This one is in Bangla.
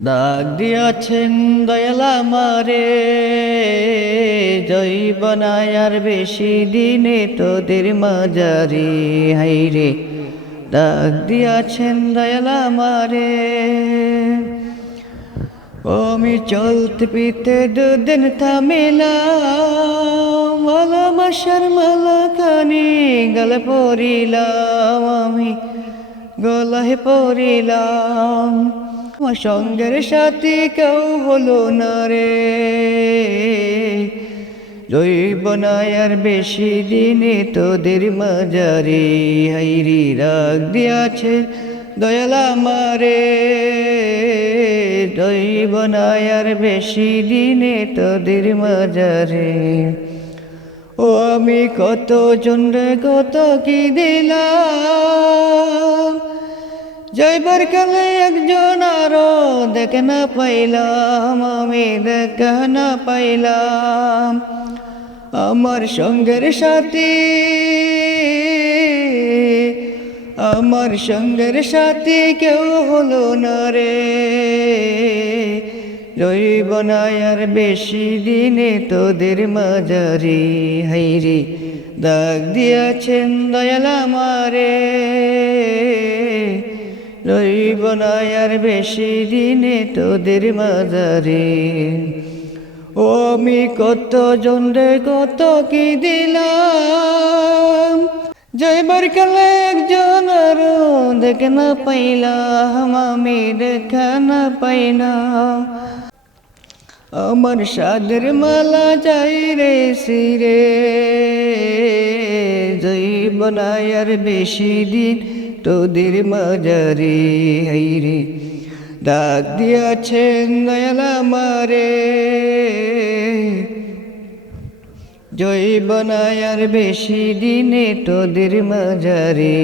ডাক দিয়াছেন দয়াল আমারে, জৈব নাই আর বেশি দিনে তোদের মাজারে। হাইরে ডাক দিয়াছেন দয়াল আমারে, আমি চলতে পিতে দুদিন থামিলাম, ভালোবাসার মালা খানি গলে পড়িলাম, আমি গলায় পড়িলাম। আমার সঙ্গের সাথী কেউ হলো না রে, জৈব নাই আর বেশি দিনে তোদের মাজারে। হাইরি রাগ দিয়াছে দয়াল আমারে, জৈব নাই আর বেশি দিনে তোদের মাজারে। ও আমি কত জনরে কত কি দিলাম, জৈবার কালে একজন আরো দেখে না পাইলাম, আমি দেখা না পাইলাম। আমার সঙ্গের সাথী, আমার সঙ্গের সাথী কেউ হলো না রে, জৈব নাই আর বেশি দিনে তোদের মাজারে। হাইরে দাগ দিয়াছেন দয়াল আমারে, জৈব নাই আর বেশি দিনে তোদের মাজারে। ও আমি কত জনরে কত কি দিলাম, জৈবার কালে একজন আরো দেখে না পাইলাম, আমি দেখা না পাইলাম। আমার সাদের মালা চাই রে সিরে, জৈব নাই আর বেশি দিন তোদের মাজারে। হাইরে ডাক দিয়াছেন দয়াল আমারে, জৈব নাই আর বেশি দিনে তোদের মাজারে।